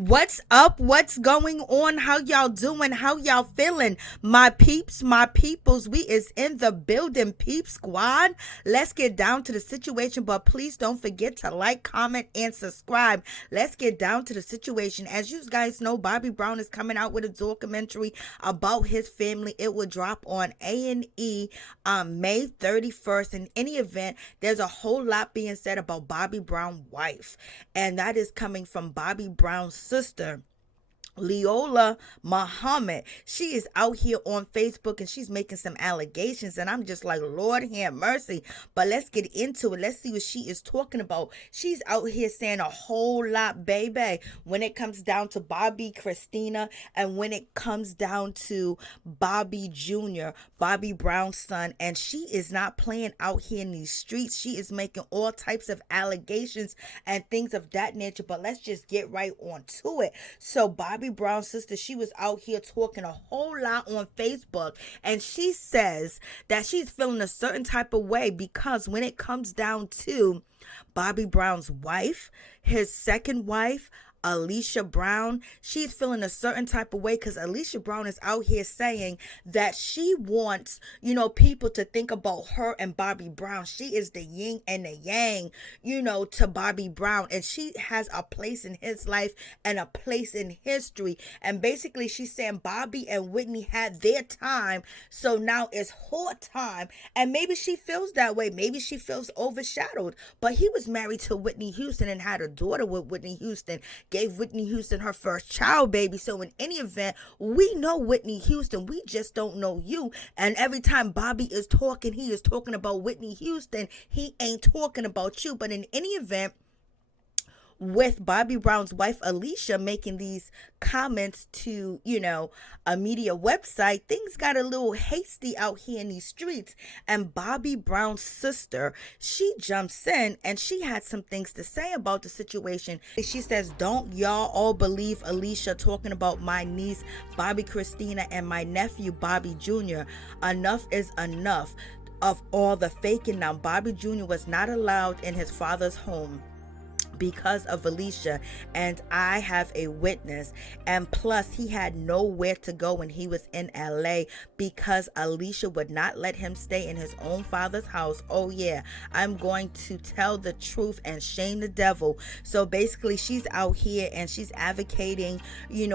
What's up? What's going on? How y'all doing? How y'all feeling? My peeps, my peoples, we is in the building, peep squad. Let's get down to the situation, but please don't forget to like, comment, and subscribe. Let's get down to the situation. As you guys know, Bobby Brown is coming out with a documentary about his family. It will drop on A&E on May 31st. In any event, there's a whole lot being said about Bobby Brown's wife, and that is coming from Bobby Brown's sister, Leola Muhammad. She is out here on Facebook and she's making some allegations, and I'm just like, Lord have mercy. But let's get into it. Let's see what she is talking about. She's out here saying a whole lot, baby, when it comes down to Bobby Christina, and when it comes down to Bobby Jr., Bobby Brown's son. And she is not playing out here in these streets. She is making all types of allegations and things of that nature. But let's just get right on to it. So Bobby Brown's sister, she was out here talking a whole lot on Facebook, and she says that she's feeling a certain type of way because when it comes down to Bobby Brown's wife, his second wife, Alicia Brown, she's feeling a certain type of way because Alicia Brown is out here saying that she wants, people to think about her and Bobby Brown. She is the yin and the yang, to Bobby Brown, and she has a place in his life and a place in history. And basically she's saying Bobby and Whitney had their time, so now it's her time. And maybe she feels that way. Maybe she feels overshadowed, but he was married to Whitney Houston and had a daughter with Whitney Houston, gave Whitney Houston her first child, baby. So in any event, we know Whitney Houston. We just don't know you. And every time Bobby is talking, he is talking about Whitney Houston. He ain't talking about you. But in any event, with Bobby Brown's wife Alicia making these comments to, a media website, things got a little hasty out here in these streets. And Bobby Brown's sister, she jumps in and she had some things to say about the situation. She says, "Don't y'all all believe Alicia talking about my niece Bobby Christina and my nephew Bobby Jr. Enough is enough of all the faking now. Bobby Jr. was not allowed in his father's home because of Alicia, and I have a witness. And plus, he had nowhere to go when he was in LA because Alicia would not let him stay in his own father's house. Oh yeah, I'm going to tell the truth and shame the devil." So basically she's out here and she's advocating,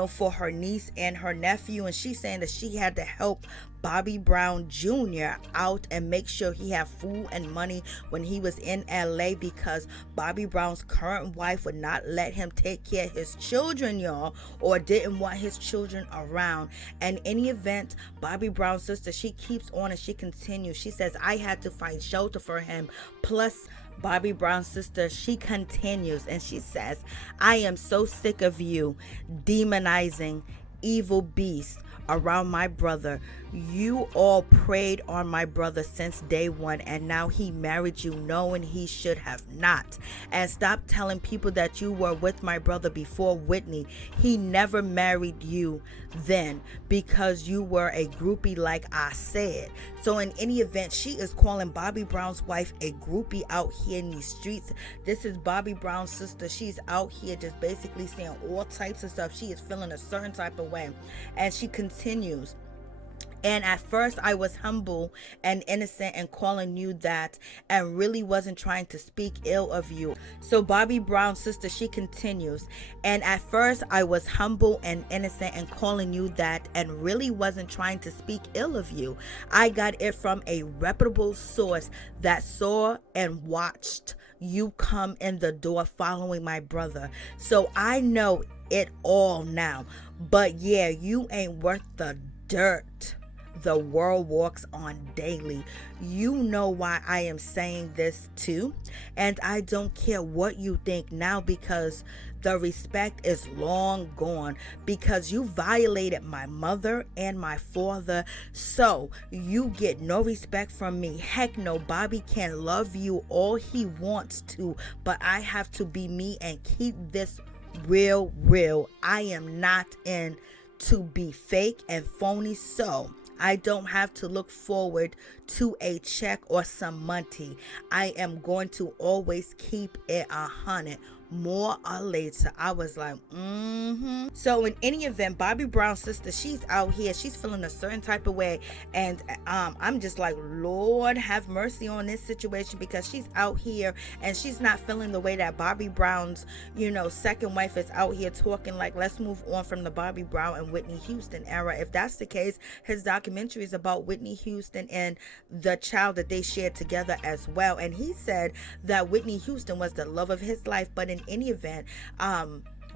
for her niece and her nephew, and she's saying that she had to help Bobby Brown Jr. out and make sure he had food and money when he was in LA because Bobby Brown's current wife would not let him take care of his children, y'all, or didn't want his children around. And in any event, Bobby Brown's sister, she keeps on and she continues. She says, "I had to find shelter for him." Plus, Bobby Brown's sister, she continues and she says, "I am so sick of you demonizing evil beasts around my brother. You all preyed on my brother since day one, and now he married you knowing he should have not. And stop telling people that you were with my brother before Whitney. He never married you then because you were a groupie like I said." So in any event, she is calling Bobby Brown's wife a groupie out here in these streets. This is Bobby Brown's sister. She's out here just basically saying all types of stuff. She is feeling a certain type of way. And she continues, "And at first I was humble and innocent and calling you that and really wasn't trying to speak ill of you." So Bobby Brown's sister, she continues, "And at first I was humble and innocent and calling you that and really wasn't trying to speak ill of you. I got it from a reputable source that saw and watched you come in the door following my brother. So I know it all now. But yeah, you ain't worth the dirt the world walks on daily. You know why I am saying this too. And I don't care what you think now because the respect is long gone because you violated my mother and my father. So you get no respect from me. Heck no, Bobby can love you all he wants to, but I have to be me and keep this real. I am not in to be fake and phony, so I don't have to look forward to a check or some money. I am going to always keep it 100. more later. I was like, So in any event, Bobby Brown's sister, she's out here, she's feeling a certain type of way, and I'm just like, Lord have mercy on this situation, because she's out here and she's not feeling the way that Bobby Brown's, second wife is out here talking like, let's move on from the Bobby Brown and Whitney Houston era. If that's the case, his documentary is about Whitney Houston and the child that they shared together as well. And he said that Whitney Houston was the love of his life. But in any event,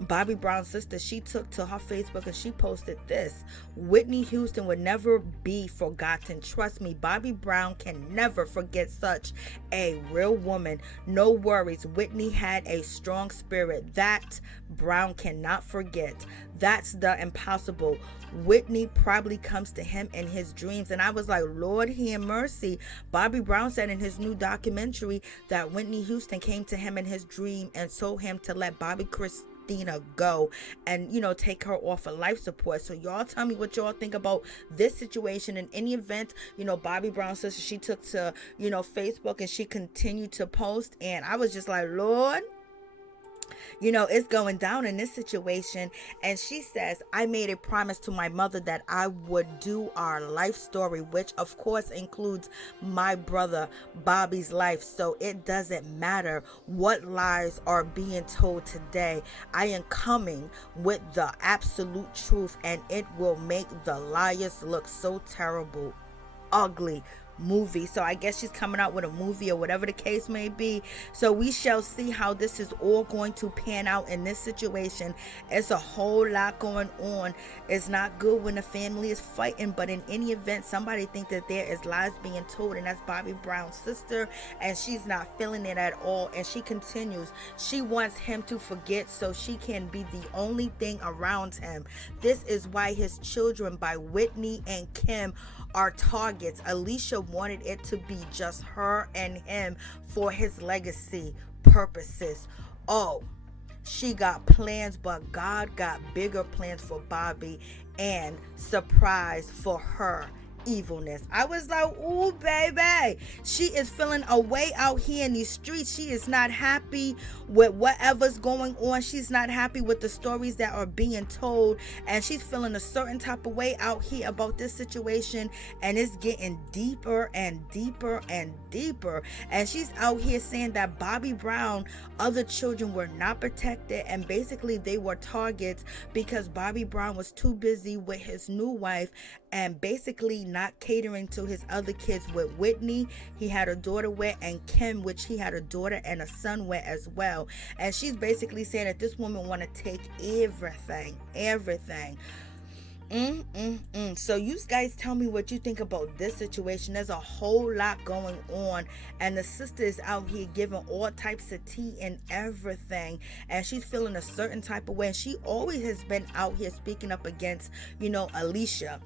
Bobby Brown's sister, she took to her Facebook and she posted this: Whitney Houston would never be forgotten. Trust me, Bobby Brown can never forget such a real woman. No worries. Whitney had a strong spirit that Brown cannot forget. That's the impossible. Whitney probably comes to him in his dreams. And I was like, Lord, have mercy. Bobby Brown said in his new documentary that Whitney Houston came to him in his dream and told him to let Bobby Christina go and take her off of life support. So y'all tell me what y'all think about this situation. In any event, Bobby Brown's sister, she took to Facebook and she continued to post, and I was just like, Lord, it's going down in this situation. And she says, I made a promise to my mother that I would do our life story, which of course includes my brother Bobby's life. So it doesn't matter what lies are being told today. I am coming with the absolute truth, and it will make the liars look so terrible, ugly. Movie. So I guess she's coming out with a movie or whatever the case may be. So we shall see how this is all going to pan out in this situation. It's a whole lot going on. It's not good when the family is fighting, but in any event, somebody think that there is lies being told, and that's Bobby Brown's sister, and she's not feeling it at all. And she continues, she wants him to forget so she can be the only thing around him. This is why his children by Whitney and Kim are targets. Alicia wanted it to be just her and him for his legacy purposes. Oh, she got plans, but God got bigger plans for Bobby, and surprise for her evilness. I was like, ooh, baby, she is feeling a way out here in these streets. She is not happy with whatever's going on. She's not happy with the stories that are being told, and she's feeling a certain type of way out here about this situation, and it's getting deeper and deeper and deeper. And she's out here saying that Bobby Brown, other children were not protected, and basically they were targets because Bobby Brown was too busy with his new wife and basically not catering to his other kids with Whitney. He had a daughter with, and Kim, which he had a daughter and a son with as well. And she's basically saying that this woman want to take everything. So you guys tell me what you think about this situation. There's a whole lot going on, and the sister is out here giving all types of tea and everything, and she's feeling a certain type of way. And she always has been out here speaking up against Alicia.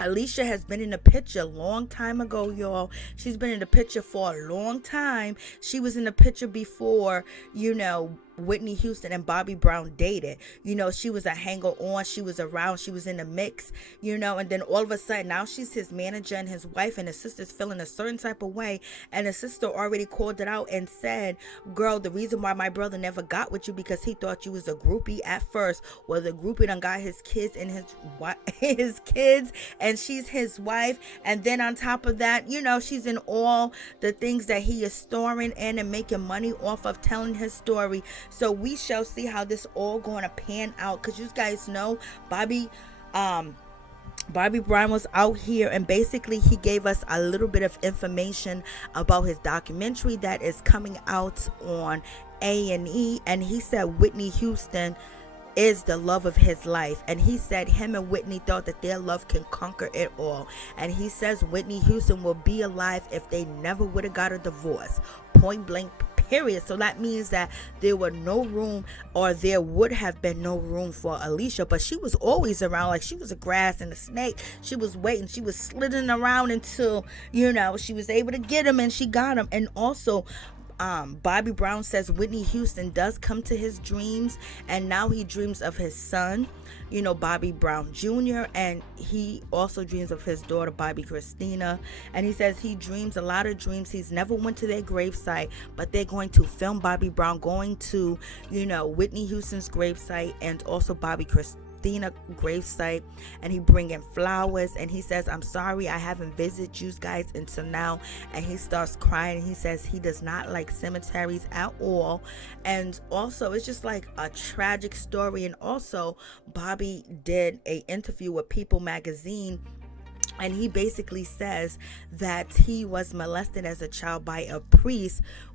Alicia has been in the picture a long time ago, y'all. She's been in the picture for a long time. She was in the picture before, Whitney Houston and Bobby Brown dated. She was a hanger on. She was around. She was in the mix, and then all of a sudden now she's his manager and his wife, and the sister's feeling a certain type of way. And the sister already called it out and said, girl, the reason why my brother never got with you because he thought you was a groupie at first. Well, the groupie done got his kids and his kids, and she's his wife. And then on top of that, she's in all the things that he is storing in and making money off of telling his story. So we shall see how this all going to pan out, because you guys know Bobby Brown was out here, and basically he gave us a little bit of information about his documentary that is coming out on A&E, and he said Whitney Houston is the love of his life, and he said him and Whitney thought that their love can conquer it all. And he says Whitney Houston will be alive if they never would have got a divorce, point blank, period. So that means that there were no room, or there would have been no room for Alicia, but she was always around, like she was a grass and a snake. She was waiting, she was slithering around until she was able to get him, and she got him. And also Bobby Brown says Whitney Houston does come to his dreams, and now he dreams of his son, Bobby Brown Jr., and he also dreams of his daughter, Bobby Christina. And he says he dreams a lot of dreams. He's never went to their gravesite, but they're going to film Bobby Brown going to, Whitney Houston's gravesite and also Bobby Christina gravesite, and he bringing flowers, and he says, I'm sorry I haven't visited you guys until now, and he starts crying. He says he does not like cemeteries at all, and also it's just like a tragic story. And also Bobby did a interview with People magazine, and he basically says that he was molested as a child by a priest,